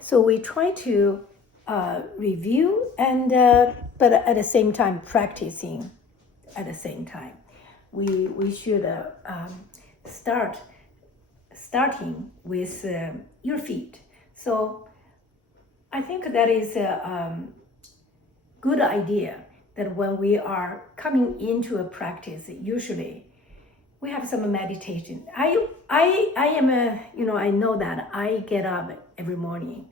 So we try to review and but at the same time practicing at the same time. We should start starting with your feet. So I think that is a good idea that when we are coming into a practice, usually we have some meditation. I am a, I know that I get up every morning.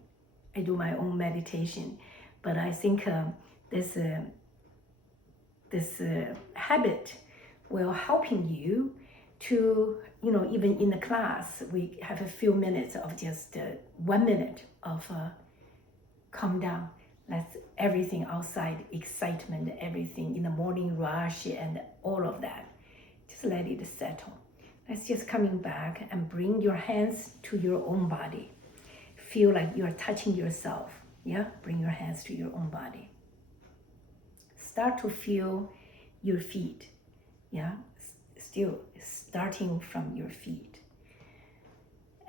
I do my own meditation, but I think this habit will helping you to, even in the class, we have a few minutes of just 1 minute of calm down. That's everything outside, excitement, everything in the morning rush and all of that. Just let it settle. Let's just coming back and bring your hands to your own body. Feel like you're touching yourself. Yeah, bring your hands to your own body. Start to feel your feet. Yeah, still starting from your feet.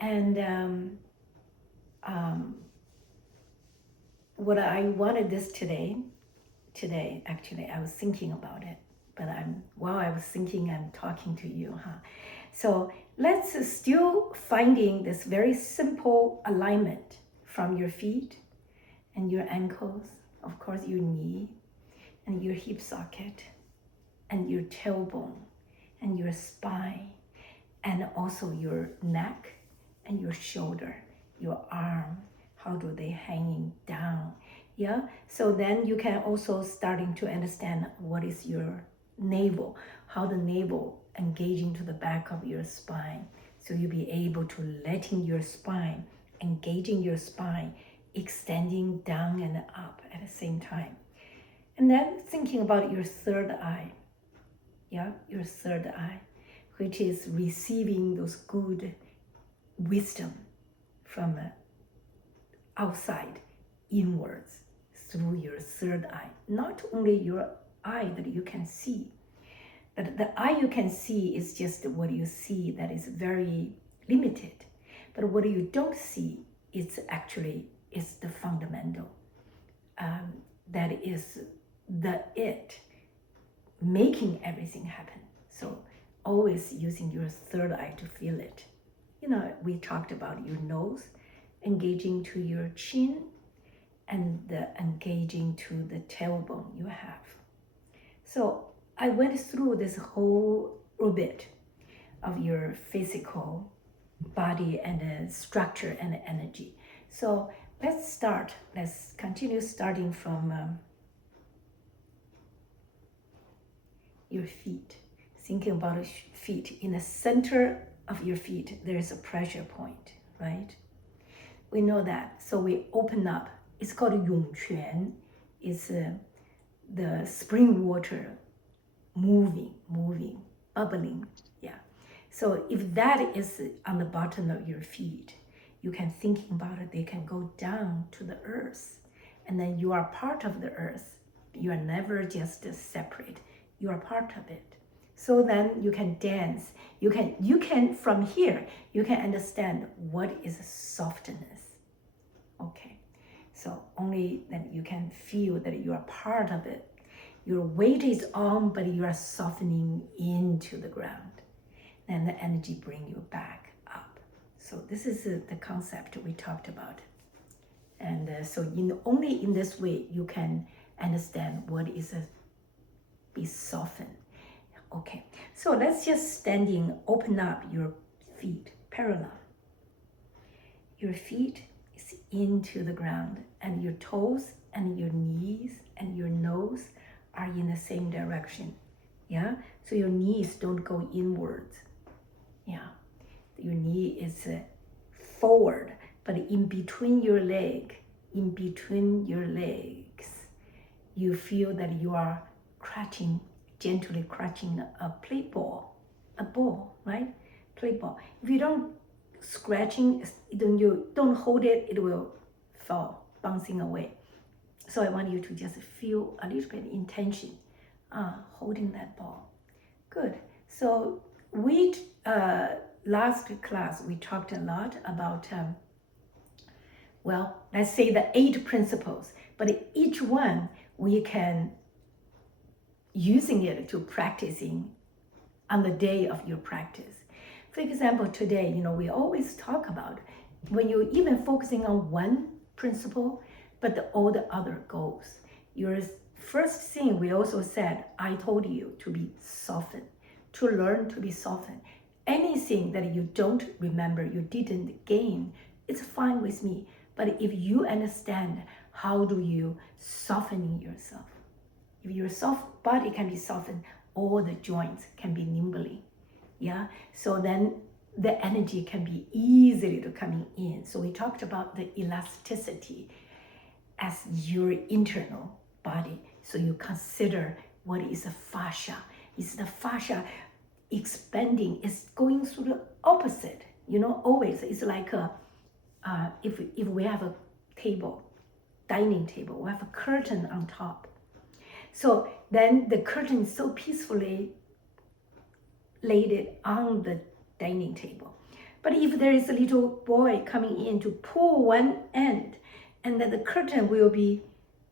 And what I wanted this today actually I was thinking about it, but while I was thinking I'm talking to you, So let's still finding this very simple alignment from your feet and your ankles, of course your knee and your hip socket and your tailbone and your spine and also your neck and your shoulder, your arm. How do they hanging down? Yeah, so then you can also starting to understand what is your navel, how the navel engaging to the back of your spine. So you'll be able to letting your spine, engaging your spine, extending down and up at the same time. And then thinking about your third eye. Yeah, your third eye, which is receiving those good wisdom from outside inwards through your third eye. Not only your eye that you can see, but the eye you can see is just what you see that is very limited. But what you don't see is actually is the fundamental. That is the it making everything happen. So always using your third eye to feel it. We talked about your nose engaging to your chin and engaging to the tailbone you have. So I went through this whole orbit of your physical body and structure and energy. So let's continue starting from your feet. Thinking about your feet. In the center of your feet, there is a pressure point, right? We know that. So we open up. It's called Yongquan. It's the spring water moving, bubbling. Yeah. So if that is on the bottom of your feet, you can think about it. They can go down to the earth. And then you are part of the earth. You are never just separate. You are part of it. So then you can dance. You can from here, you can understand what is softness. Okay. So only then you can feel that you are part of it. Your weight is on, but you are softening into the ground. Then the energy bring you back up. So this is the concept we talked about. And so only in this way you can understand what is be softened. Okay, so let's just standing, open up your feet parallel. Your feet is into the ground and your toes and your knees and your nose are in the same direction. Yeah, so your knees don't go inwards. Yeah, your knee is forward, but in between your legs, you feel that you are gently crunching a play ball, right? Play ball. If you don't scratching, you don't hold it, it will fall, bouncing away. So I want you to just feel a little bit intention, holding that ball. Good. So last class we talked a lot about well, let's say the 8 principles, but each one we can using it to practicing on the day of your practice. For example, today, we always talk about when you're even focusing on one principle, but all the other goals. Your first thing we also said, I told you to be softened, to learn to be softened. Anything that you don't remember, you didn't gain, it's fine with me. But if you understand, how do you soften yourself? If your soft body can be softened, all the joints can be nimbly. Yeah. So then the energy can be easily to coming in. So we talked about the elasticity as your internal body. So you consider what is a fascia. Is the fascia expanding? It's going through the opposite. Always it's like if we have a table, dining table, we have a curtain on top. So then the curtain is so peacefully laid it on the dining table. But if there is a little boy coming in to pull one end, and then the curtain will be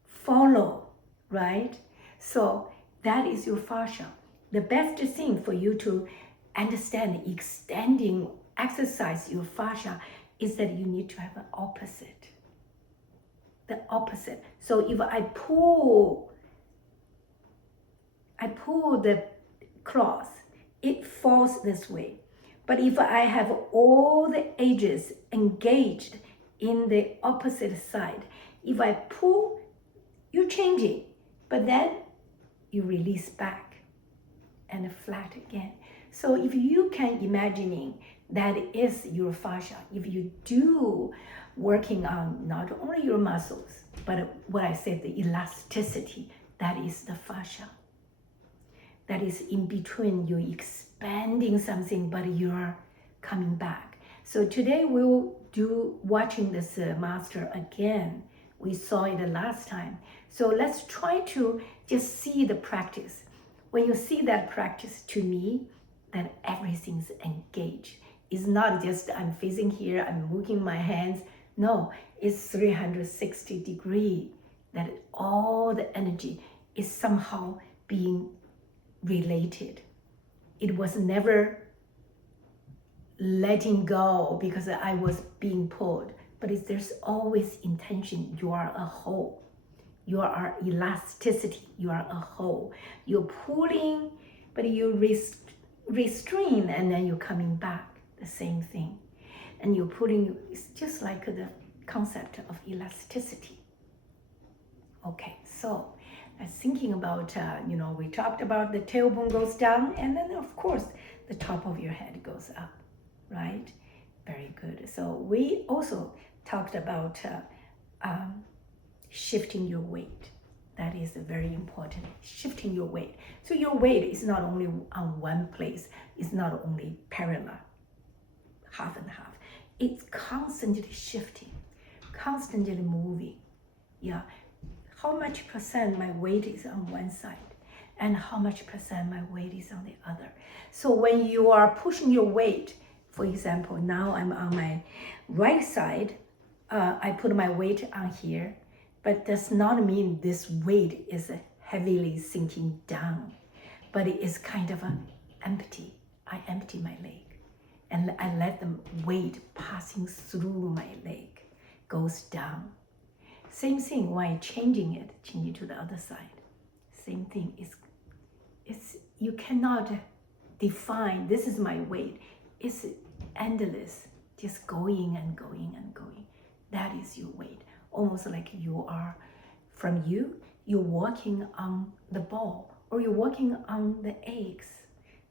follow, right? So that is your fascia. The best thing for you to understand extending, exercise your fascia is that you need to have an opposite. The opposite. So if I pull the cloth, it falls this way. But if I have all the edges engaged in the opposite side, if I pull, you're changing, but then you release back and flat again. So if you can imagining that is your fascia, if you do working on not only your muscles, but what I said, the elasticity, that is the fascia. That is in between, you're expanding something, but you're coming back. So today we'll do watching this master again. We saw it the last time. So let's try to just see the practice. When you see that practice, to me, then everything's engaged. It's not just I'm facing here, I'm moving my hands. No, it's 360 degree, that all the energy is somehow being related. It was never letting go because I was being pulled, but there's always intention. You are a whole. You are elasticity. You are a whole. You're pulling, but you restrain, and then you're coming back. The same thing. And you're pulling, it's just like the concept of elasticity. Okay, so thinking about, we talked about the tailbone goes down, and then of course the top of your head goes up, right? Very good. So we also talked about shifting your weight. That is very important, shifting your weight. So your weight is not only on one place, it's not only parallel, half and half. It's constantly shifting, constantly moving. Yeah. How much percent my weight is on one side and how much percent my weight is on the other. So when you are pushing your weight, for example, now I'm on my right side, I put my weight on here, but does not mean this weight is heavily sinking down, but it is kind of empty. I empty my leg and I let the weight passing through my leg goes down. Same thing when changing it to the other side. Same thing. It's you cannot define this is my weight. It's endless, just going and going and going. That is your weight. Almost like you are, from you're walking on the ball or you're walking on the eggs.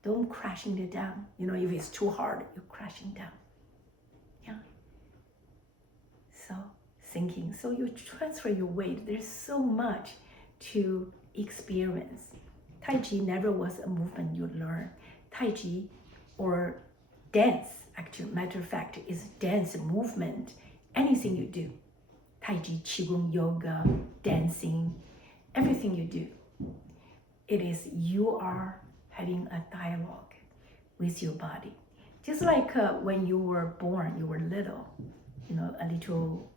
Don't crashing it down. If it's too hard, you're crashing down. Yeah. So thinking. So you transfer your weight. There's so much to experience. Tai Chi never was a movement you learn. Tai Chi or dance, actually, matter of fact, is dance movement. Anything you do. Tai Chi, Qigong, yoga, dancing, everything you do. It is you are having a dialogue with your body. Just like when you were born, you were little, a little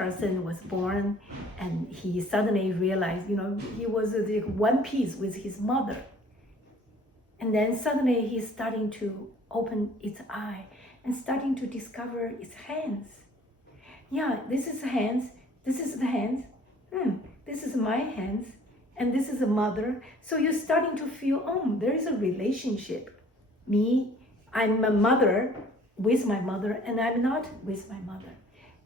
person was born, and he suddenly realized, he was like one piece with his mother. And then suddenly he's starting to open its eye and starting to discover its hands. Yeah, this is hands. This is the hands. This is my hands. And this is the mother. So you're starting to feel, there is a relationship. Me, I'm a mother with my mother, and I'm not with my mother.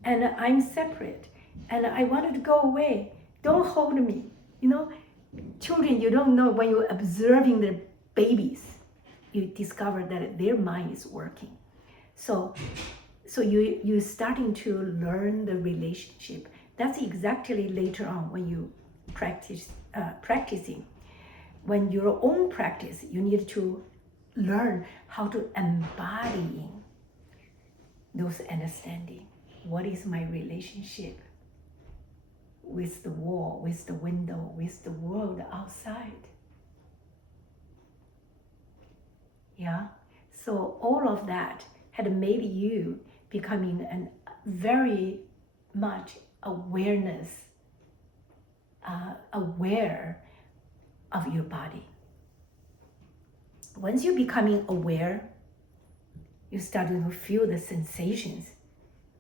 And I'm separate. And I wanted to go away. Don't hold me. Children, you don't know, when you're observing their babies, you discover that their mind is working. So you're starting to learn the relationship. That's exactly later on when you practicing. When your own practice, you need to learn how to embody those understanding. What is my relationship with the wall, with the window, with the world outside? Yeah. So all of that had made you becoming an very much aware of your body. Once you're becoming aware, you start to feel the sensations,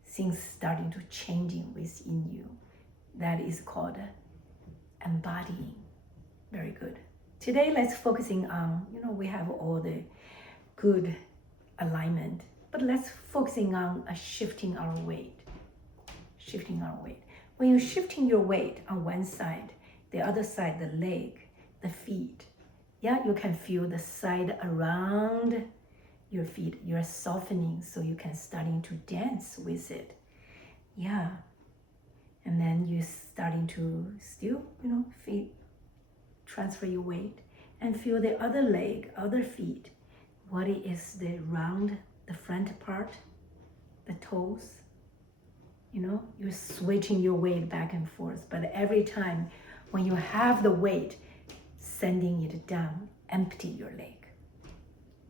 things starting to changing within you. That is called embodying. Very good. Today, let's focusing on, we have all the good alignment, but let's focusing on shifting our weight. Shifting our weight. When you're shifting your weight on one side, the other side, the leg, the feet, you can feel the side around your feet. You're softening, so you can starting to dance with it. Yeah. And then you're starting to still, feet, transfer your weight and feel the other leg, other feet. What is the round, the front part, the toes? You're switching your weight back and forth, but every time when you have the weight, sending it down, empty your leg.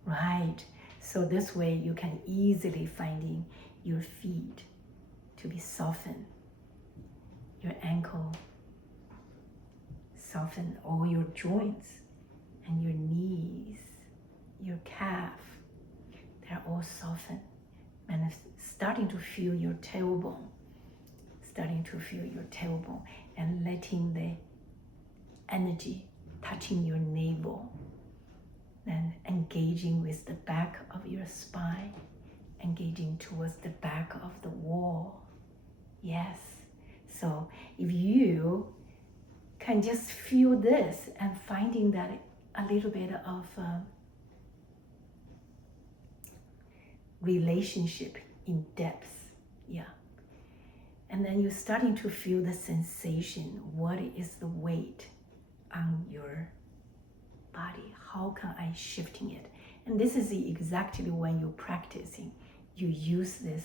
Right. So this way you can easily finding your feet to be softened, your ankle soften, all your joints and your knees, your calf, they're all softened. And starting to feel your tailbone, and letting the energy touching your navel, then engaging with the back of your spine, engaging towards the back of the wall. Yes. So if you can just feel this and finding that a little bit of relationship in depth, and then you're starting to feel the sensation. What is the weight on your body? How can I shifting it? And this is exactly when you're practicing, you use this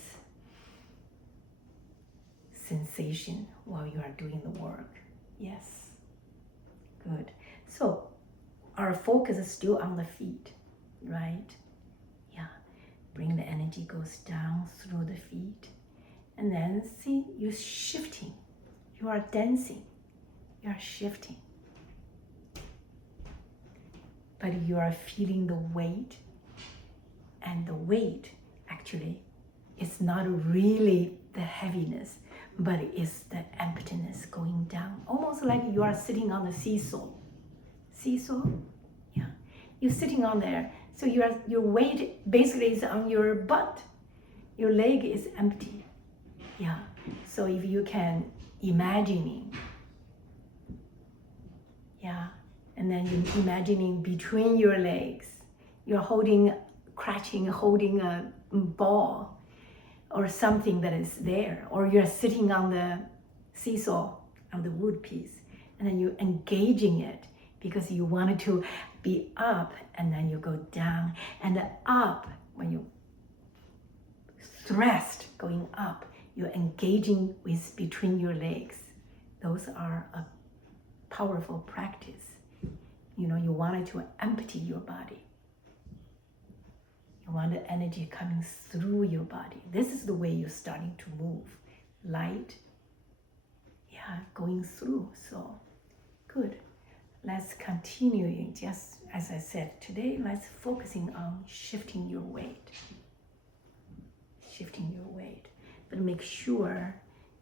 sensation while you are doing the work. Yes. Good. So our focus is still on the feet, right? Yeah. Bring the energy goes down through the feet. And then see, you're shifting. You are dancing. You are shifting. But you are feeling the weight. And the weight actually is not really the heaviness, but it's the emptiness going down. Almost like you are sitting on the seesaw. Seesaw? Yeah. You're sitting on there. So your weight basically is on your butt. Your leg is empty. Yeah. So if you can imagining, and then you're imagining between your legs, you're holding a ball or something that is there, or you're sitting on the seesaw on the wood piece, and then you're engaging it because you wanted to be up, and then you go down and up. When you thrust going up, you're engaging with between your legs. Those are a powerful practice. You wanted to empty your body. You want the energy coming through your body. This is the way you're starting to move. Light going through. So good. Let's continue. Just as I said today, let's focusing on shifting your weight. Shifting your weight. But make sure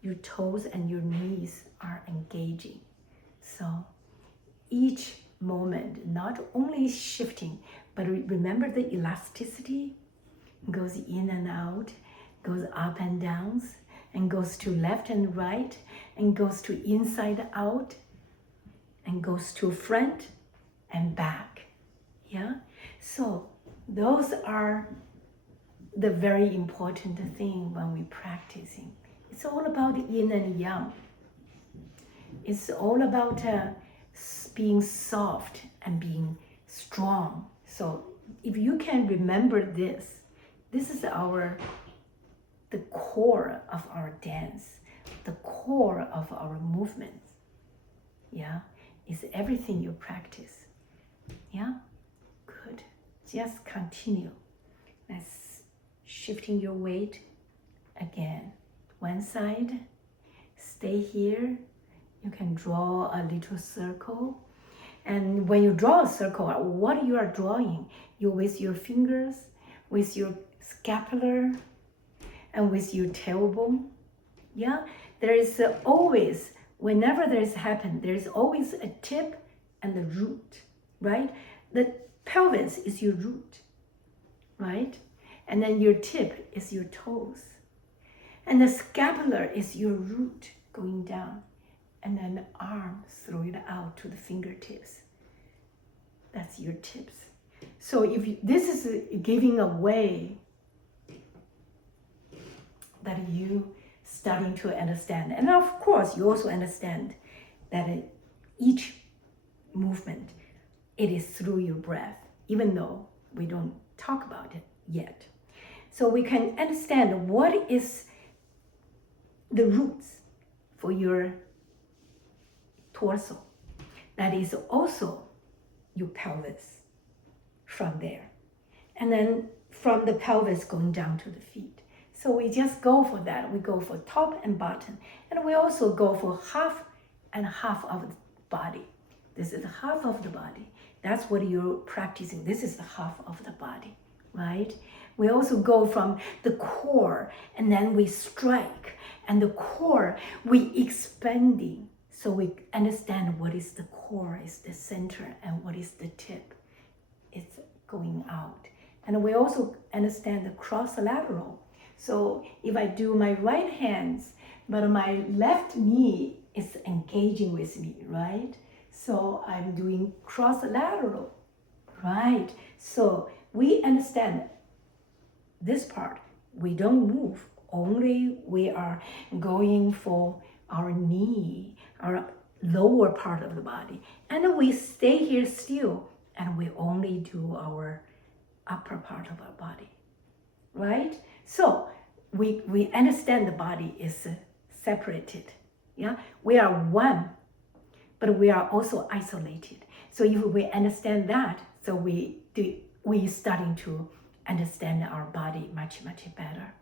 your toes and your knees are engaging. So each moment, not only shifting, but remember the elasticity goes in and out, goes up and down, and goes to left and right, and goes to inside out, and goes to front and back. Yeah? So those are the very important thing when we practicing. It's all about yin and yang. It's all about being soft and being strong. So if you can remember this, this is the core of our dance, the core of our movements. Yeah, it's everything you practice. Yeah, good. Just continue. Let's shifting your weight again. One side, stay here. You can draw a little circle. And when you draw a circle, what you are drawing, you with your fingers, with your scapular, and with your tailbone. Yeah, there is always, whenever this happens, there is always a tip and the root, right? The pelvis is your root, right? And then your tip is your toes. And the scapular is your root going down. And then the arm, throw it out to the fingertips. That's your tips. So if this is giving away that you starting to understand. And of course, you also understand that each movement, it is through your breath, even though we don't talk about it yet. So we can understand what is the roots for your torso. That is also your pelvis from there. And then from the pelvis going down to the feet. So we just go for that. We go for top and bottom. And we also go for half and half of the body. This is half of the body. That's what you're practicing. This is the half of the body, right? We also go from the core and then we strike. And the core, we expanding. So we understand what is the core, is the center, and what is the tip. It's going out. And we also understand the cross-lateral. So if I do my right hands, but my left knee is engaging with me, right? So I'm doing cross-lateral, right? So we understand this part. We don't move, only we are going for our knee, our lower part of the body. And we stay here still, and we only do our upper part of our body, right? So we understand the body is separated. Yeah, we are one, but we are also isolated. So if we understand that, so we starting to understand our body much better.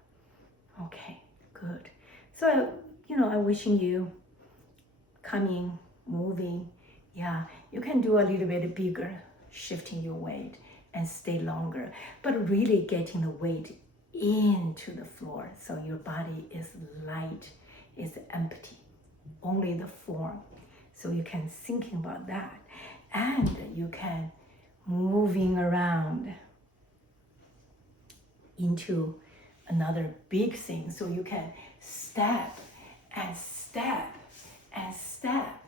Okay, good. So I'm wishing you coming, moving. Yeah, you can do a little bit bigger, shifting your weight and stay longer, but really getting the weight into the floor so your body is light, is empty, only the form. So you can thinking about that, and you can moving around into another big thing. So you can step and step and step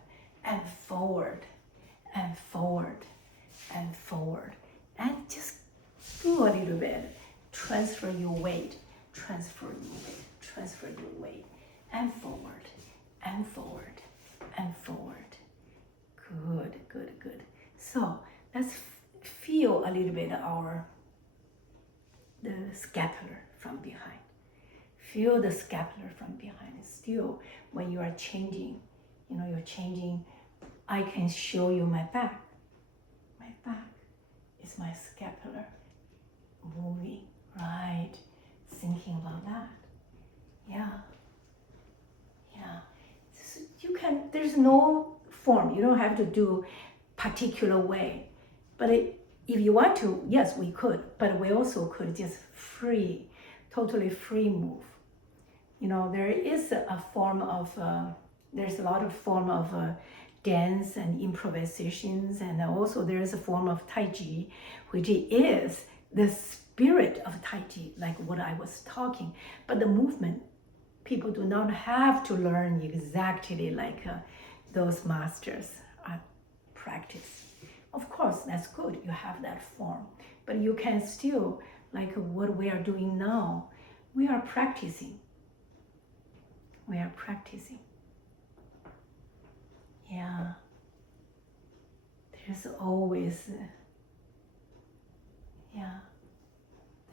and forward and forward and forward, and just do a little bit. Transfer your weight, transfer your weight, transfer your weight, and forward, and forward, and forward. Good, good, good. So let's feel a little bit the scapular from behind. Feel the scapular from behind. Still, when you are changing, you're changing. I can show you my back. My back is my scapular moving. Right, thinking about that. Yeah. So you can there's no form. You don't have to do particular way. But if you want to, yes, we could. But we also could just free, totally free move. There is a form of, there's a lot of form of dance and improvisations, and also there is a form of Tai Chi, which is the spirit of Tai Chi, like what I was talking. But the movement, people do not have to learn exactly like those masters practice. Of course, that's good, you have that form. But you can still, like what we are doing now, we are practicing. We are practicing. Yeah. There's always,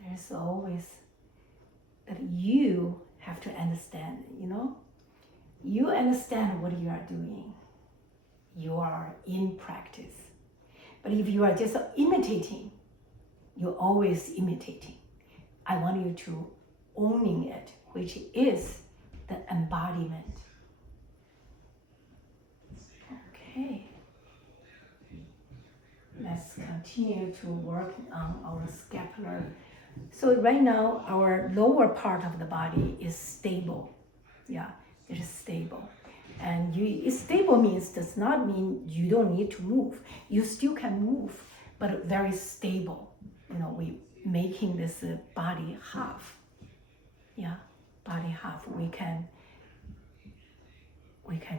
there's always that you have to understand, You understand what you are doing. You are in practice. But if you are just imitating, you're always imitating. I want you to owning it, which is the embodiment. Okay. Let's continue to work on our scapular. So right now, our lower part of the body is stable. Yeah, it is stable. And stable does not mean you don't need to move. You still can move, but very stable. We making this body half. Yeah, body half. We can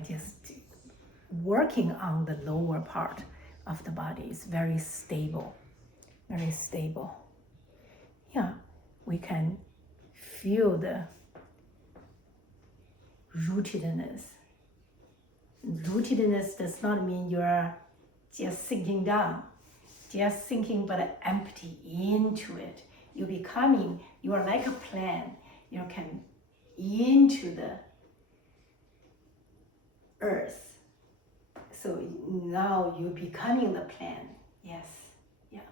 just working on the lower part of the body is very stable, very stable. Yeah, we can feel the rootedness. Rootedness does not mean you're just sinking down, just sinking but empty into it. You are like a plant. You can into the earth. So now you're becoming the plant. Yes, yeah,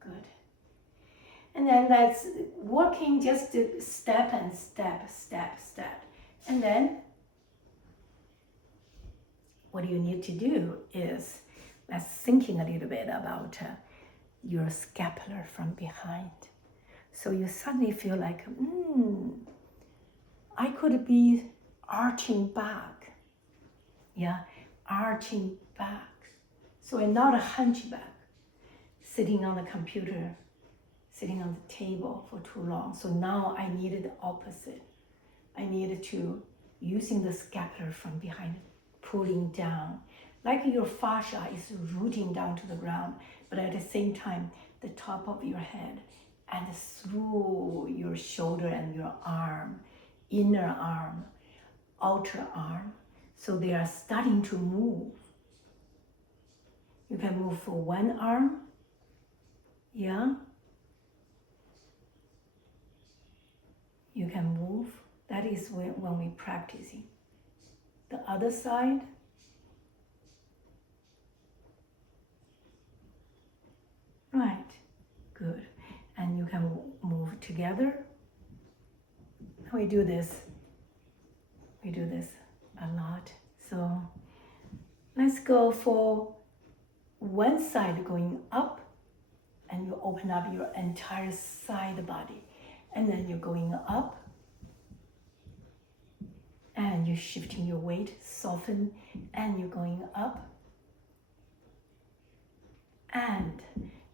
good. And then that's walking just step and step, step, step. And then what you need to do is, let's thinking a little bit about your scapular from behind. So you suddenly feel like, I could be arching back. Yeah, arching back. So I'm not a hunchback, sitting on the computer, sitting on the table for too long. So now I needed the opposite. I needed to using the scapular from behind, pulling down, like your fascia is rooting down to the ground, but at the same time, the top of your head and through your shoulder and your arm, inner arm, outer arm. So they are starting to move. You can move for one arm, yeah. You can move. That is when we're practicing. The other side. Right, good. And you can move together. We do this a lot. So let's go for one side going up, and you open up your entire side body. And then you're going up, and you're shifting your weight, soften, and you're going up. And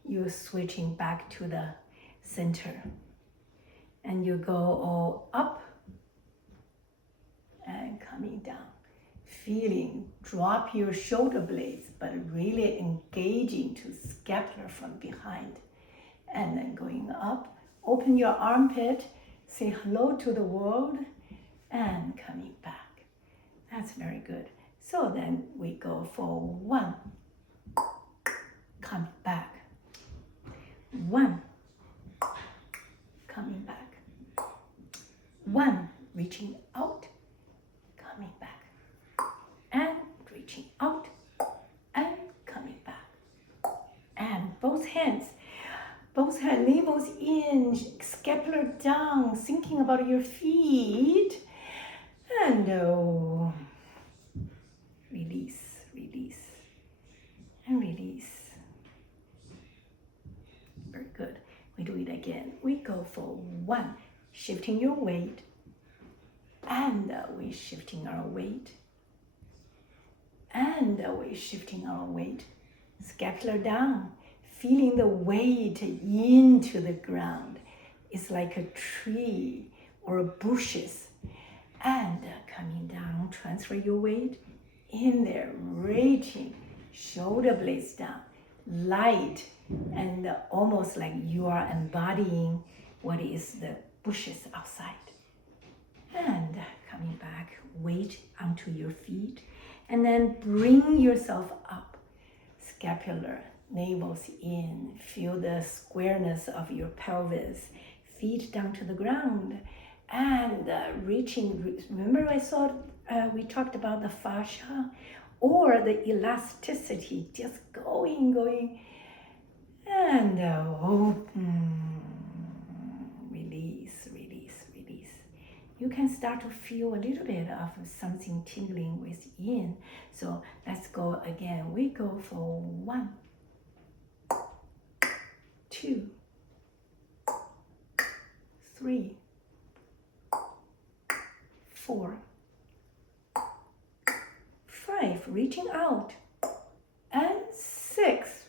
you're switching back to the center. And you go all up and coming down. Feeling, drop your shoulder blades, but really engaging to scapular from behind. And then going up, open your armpit, say hello to the world, and coming back. That's very good. So then we go for one, coming back. One, coming back. One, reaching out, coming back. And reaching out, and coming back. And both hands, navels in, scapular down, thinking about your feet. And So for 1, shifting your weight, and we're shifting our weight, and we're shifting our weight. Scapula down, feeling the weight into the ground. It's like a tree or bushes. And coming down, transfer your weight in there, reaching, shoulder blades down, light, and almost like you are embodying what is the bushes outside. And coming back, weight onto your feet, and then bring yourself up. Scapular, navels in, feel the squareness of your pelvis, feet down to the ground, and reaching. Remember we talked about the fascia or the elasticity, just going, and open, release. You can start to feel a little bit of something tingling within. So let's go again. We go for 1, 2, 3, 4, 5, reaching out, and 6,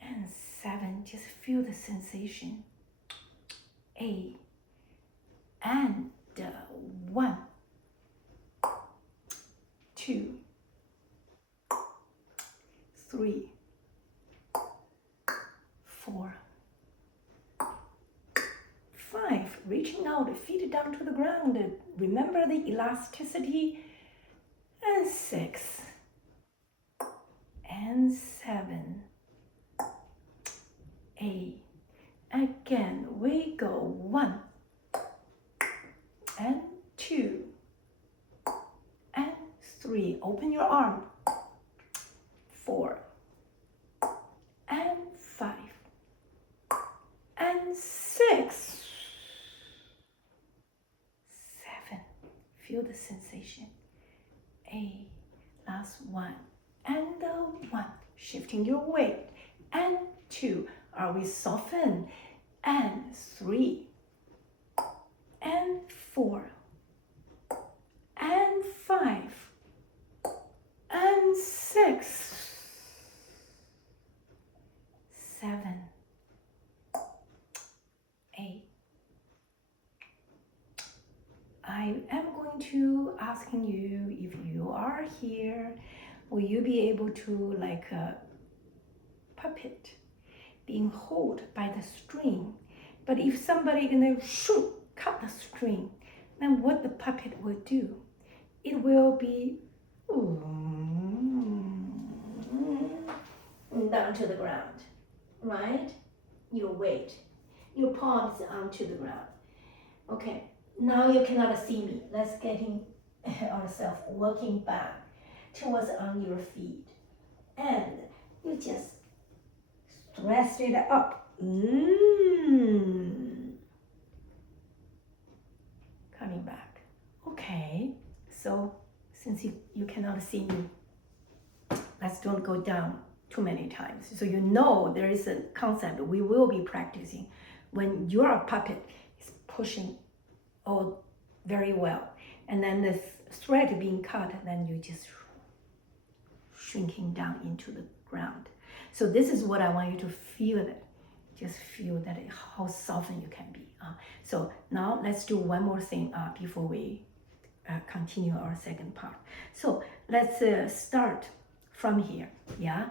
and 7, just feel the sensation, 8, and 1, 2, 3, 4, 5, reaching out, feet down to the ground. Remember the elasticity. And 6, and 7, 8. Again, we go 1, and 2, and 3. Open your arm. 4, and 5, and 6, 7. Feel the sensation. 8. Last 1, and 1. Shifting your weight. And 2. Are we soften? And 3, and 4, and 5, and 6, 7, 8. I am going to asking you, if you are here, will you be able to, like a puppet, being held by the string? But if somebody gonna cut the string, then what the puppet will do, it will be down to the ground, right? Your weight, your palms onto the ground. Okay, now you cannot see me. Let's getting ourselves walking back towards on your feet, and you just stretch it up. Coming back. Okay, so since you cannot see me, let's don't go down too many times. So you know there is a concept we will be practicing. When you're a puppet, it's pushing all very well. And then the thread being cut, then you just shrinking down into the ground. So this is what I want you to feel that. Just feel that how softened you can be. So now let's do one more thing before we continue our second part. So let's start from here. Yeah,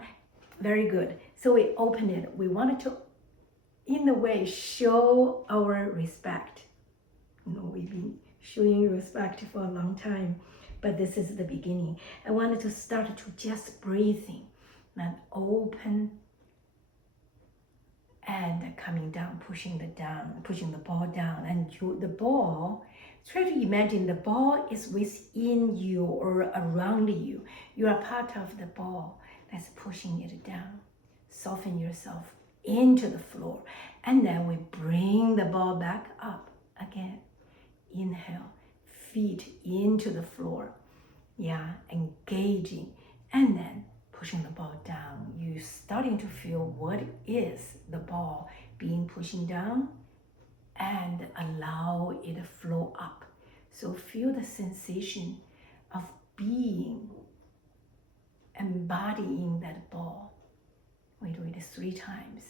very good. So we open it. We wanted to, in a way, show our respect. You know, we've been showing respect for a long time, but this is the beginning. I wanted to start to just breathing and open and coming down, pushing the ball down, and the ball. Try to imagine the ball is within you or around you. You are part of the ball that's pushing it down. Soften yourself into the floor, and then we bring the ball back up again. Inhale, feet into the floor. Yeah, engaging, and then pushing the ball down. You're starting to feel what is the ball being pushing down, and allow it to flow up. So feel the sensation of being, embodying that ball. We do it 3 times.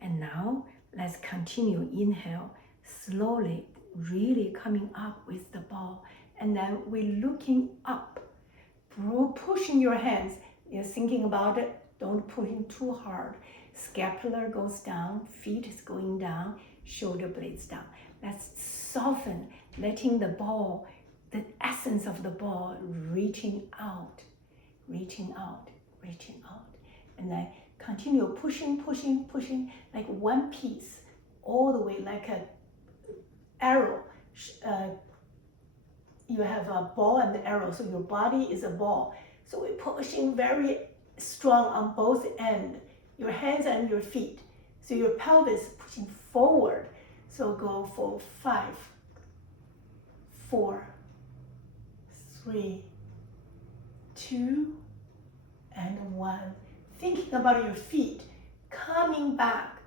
And now let's continue. Inhale, slowly, really coming up with the ball. And then we're looking up, pushing your hands. You're thinking about it. Don't push in too hard. Scapular goes down, feet is going down, shoulder blades down. Let's soften, letting the ball, the essence of the ball, reaching out, reaching out, reaching out. And then continue pushing, pushing, pushing, like one piece, all the way, like a arrow. You have a ball and the arrow, so your body is a ball. So we're pushing very strong on both ends, your hands and your feet. So your pelvis pushing forward. So go for 5, 4, 3, 2, and 1. Thinking about your feet, coming back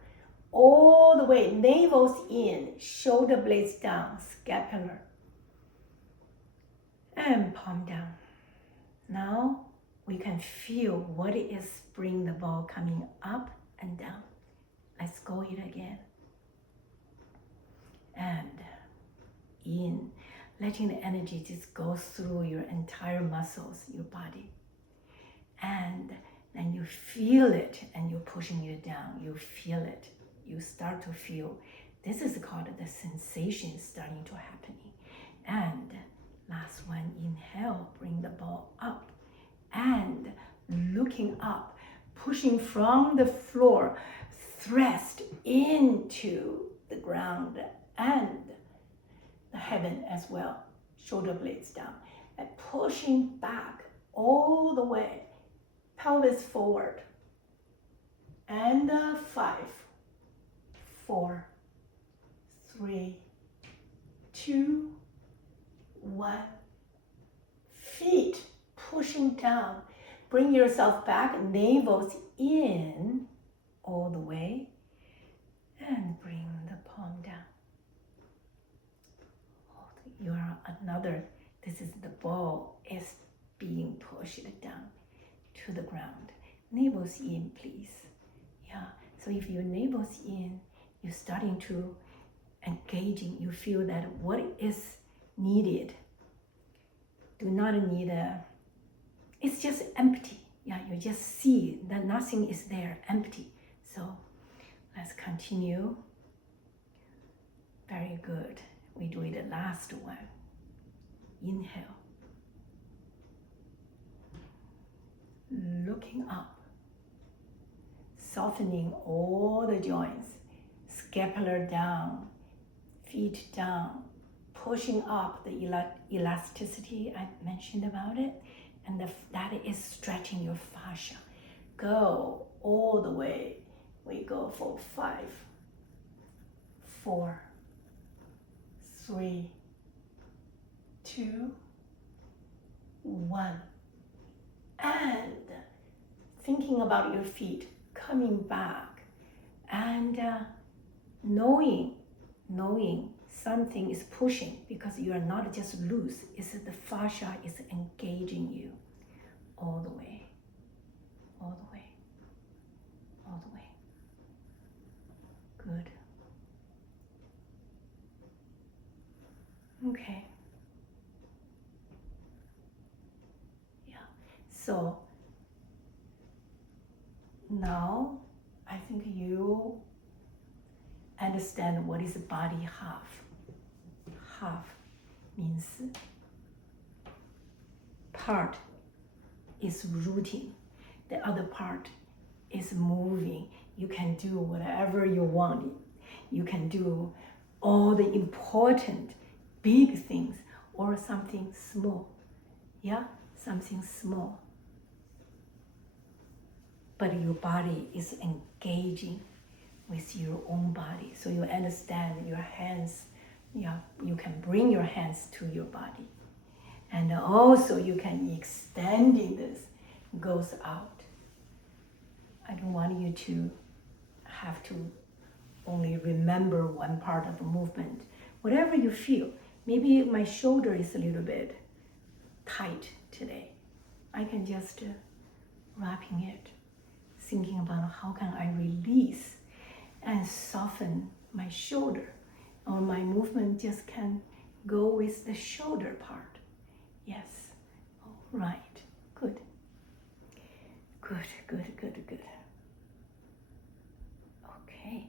all the way, navels in, shoulder blades down, scapular, and palm down. Now we can feel what it is, bring the ball coming up and down. Let's go it again. And in, letting the energy just go through your entire muscles, your body. And then you feel it and you're pushing it down. You feel it. You start to feel, this is called the sensation starting to happen. And last one, inhale, bring the ball up. And looking up, pushing from the floor, thrust into the ground and the heaven as well. Shoulder blades down. And pushing back all the way. Pelvis forward. And 5, 4, 3, 2, 1. Feet pushing down. Bring yourself back, navels in all the way. And bring the palm down. You are another, this is the ball is being pushed down to the ground. Navels in, please. Yeah, so if your navels in, you're starting to engaging, you feel that what is needed, do not need it's just empty. Yeah, you just see that nothing is there, empty. So let's continue. Very good. We do it the last one. Inhale. Looking up. Softening all the joints. Scapular down. Feet down. Pushing up the elasticity I mentioned about it. And that is stretching your fascia. Go all the way. We go for 5, 4, 3, 2, 1. And thinking about your feet coming back and knowing something is pushing because you are not just loose, it's the fascia is engaging you all the way, all the way, all the way. Good. Okay. Yeah. So now I think you understand what is body half. Half means part is rooting, the other part is moving. You can do whatever you want. You can do all the important big things or something small. Yeah, something small. But your body is engaging with your own body. So you understand your hands, yeah, you can bring your hands to your body. And also you can extending this, goes out. I don't want you to have to only remember one part of a movement. Whatever you feel, maybe my shoulder is a little bit tight today. I can just wrapping it, thinking about how can I release and soften my shoulder, or my movement just can go with the shoulder part. Yes, all right, good. Good, good, good, good. Okay.